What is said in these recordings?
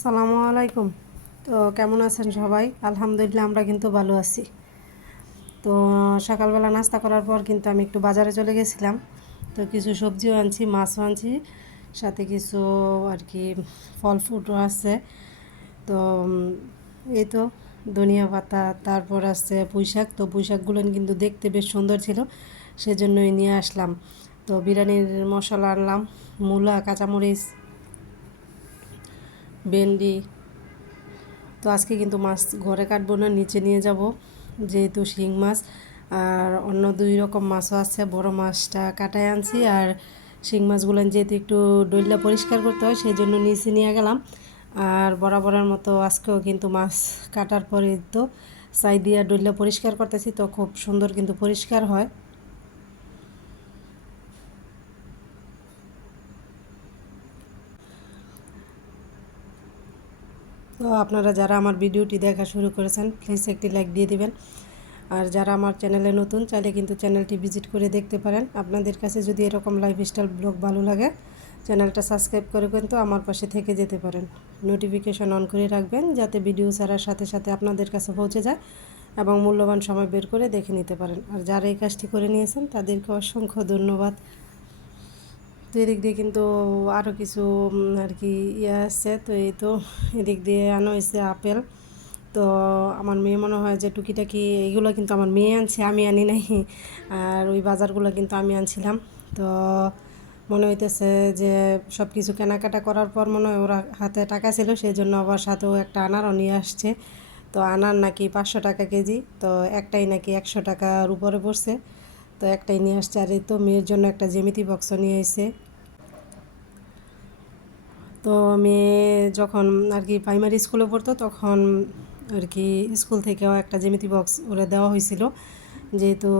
আসসালামু আলাইকুম। তো কেমন আছেন সবাই? আলহামদুলিল্লাহ আমরা কিন্তু ভালো আছি। তো সকালবেলা নাস্তা করার পর কিন্তু আমি একটু বাজারে চলে গেছিলাম। তো কিছু সবজিও আনছি, মাছও আনছি, সাথে কিছু আর কি ফল ফ্রুটও আছে। তো এই তো ধনিয়া পাতা, তারপর আছে পুঁইশাক। তো পুঁইশাকগুলো কিন্তু দেখতে বেশ সুন্দর ছিল, সেজন্যই নিয়ে আসলাম। তো বিরিয়ানির মশলা আনলাম, মূলা, কাঁচামরিচ, ভেন্ডি। তো আজকে কিন্তু মাছ ঘরে কাটবো না, নিচে নিয়ে যাব, যেহেতু শিং মাছ আর অন্য দুই রকম মাছও আছে। বড় মাছটা কাটায় আনছি, আর শিং মাছগুলো যেহেতু একটু ডইলা পরিষ্কার করতে হয় সেই জন্য নিচে নিয়ে গেলাম। আর বরাবরের মতো আজকেও কিন্তু মাছ কাটার পরে তো ছাই দিয়ে ডইলা পরিষ্কার করতেছি, তো খুব সুন্দর কিন্তু পরিষ্কার হয়। তো আপনারা যারা আমার ভিডিওটি দেখা শুরু করেছেন প্লিজ একটি লাইক দিয়ে দিবেন। আর যারা আমার চ্যানেলে নতুন চাইলে কিন্তু চ্যানেলটি ভিজিট করে দেখতে পারেন। আপনাদের কাছে যদি এরকম লাইফস্টাইল ব্লগ ভালো লাগে চ্যানেলটা সাবস্ক্রাইব করে কিন্তু আমার পাশে থেকে যেতে পারেন। নোটিফিকেশন অন করে রাখবেন যাতে ভিডিও ছাড়ার সাথে সাথে আপনাদের কাছে পৌঁছে যায় এবং মূল্যবান সময় বের করে দেখে নিতে পারেন। আর যারা এই কাজটি করে নিয়েছেন তাদেরকে অসংখ্য ধন্যবাদ। তো এদিক দিয়ে কিন্তু আরও কিছু আর কি ইয়ে আছে। তো এই তো এদিক দিয়ে আনা হয়েছে আপেল। তো আমার মেয়ে মনে হয় যে টুকিটাকি এইগুলো কিন্তু আমার মেয়ে আনছে, আমি আনি নাই। আর ওই বাজারগুলো কিন্তু আমি আনছিলাম। তো মনে হইতেছে যে সব কিছু কেনাকাটা করার পর মনে হয় ওরা হাতে টাকা ছিল, সেই জন্য আবার সাথেও একটা আনারও নিয়ে আসছে। তো আনার নাকি 500 টাকা কেজি, তো একটাই নাকি 100 টাকার উপরে পড়ছে। তো একটাই নিয়ে আসছে। আর এই তো মেয়ের জন্য একটা জ্যামিতি বক্সও নিয়ে এসেছে। তো মেয়ে যখন আর কি প্রাইমারি স্কুলে পড়তো তখন আর কি স্কুল থেকেও একটা জ্যামিতি বক্স ওরা দেওয়া হয়েছিল, যেহেতু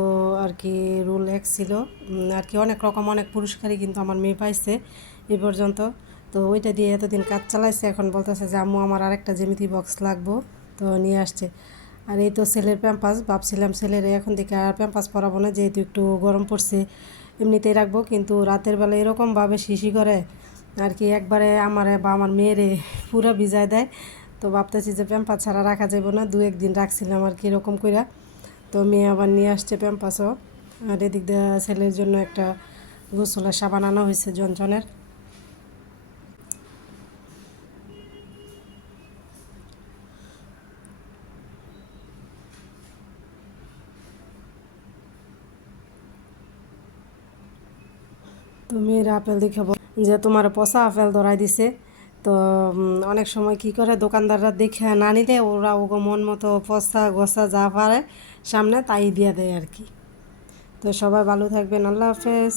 আর কি রুল এক ছিল। আর কি অনেক রকম অনেক পুরস্কারই কিন্তু আমার মেয়ে পাইছে এ পর্যন্ত। তো ওইটা দিয়ে এতদিন কাজ চালাইছে, এখন বলতেছে যে আম্মু আমার আরেকটা জ্যামিতি বক্স লাগবো, তো নিয়ে আসছে। আর এই তো ছেলের প্যাম্পাস, ভাবছিলাম ছেলের এখন থেকে আর প্যাম্পাস পরাবো না, যেহেতু একটু গরম পড়ছে এমনিতেই রাখবো, কিন্তু রাতের বেলা এরকমভাবে শিশি করে আর কি একবারে আমারে বা আমার মেয়েরে পুরো ভিজায় দেয়। তো ভাবতেছি যে প্যাম্পাস ছাড়া রাখা যাবে না, দু একদিন রাখছিলাম আর কি এরকম কইরা। তো মেয়ে আবার নিয়ে আসছে প্যাম্পাসও। আর এদিক দিয়ে ছেলের জন্য একটা গোসলের সাবান আনা হয়েছে জনজনের। তো মেয়েরা আপেল দেখে যে তোমার পচা আপেল ধরাই দিছে। তো অনেক সময় কি করে দোকানদাররা দেখে না নিলে ওরা ওগো মন মতো পচা গসা যা পারে সামনে তাই দিয়ে দেয় আর কি। তো সবাই ভালো থাকবেন, আল্লাহ হাফেজ।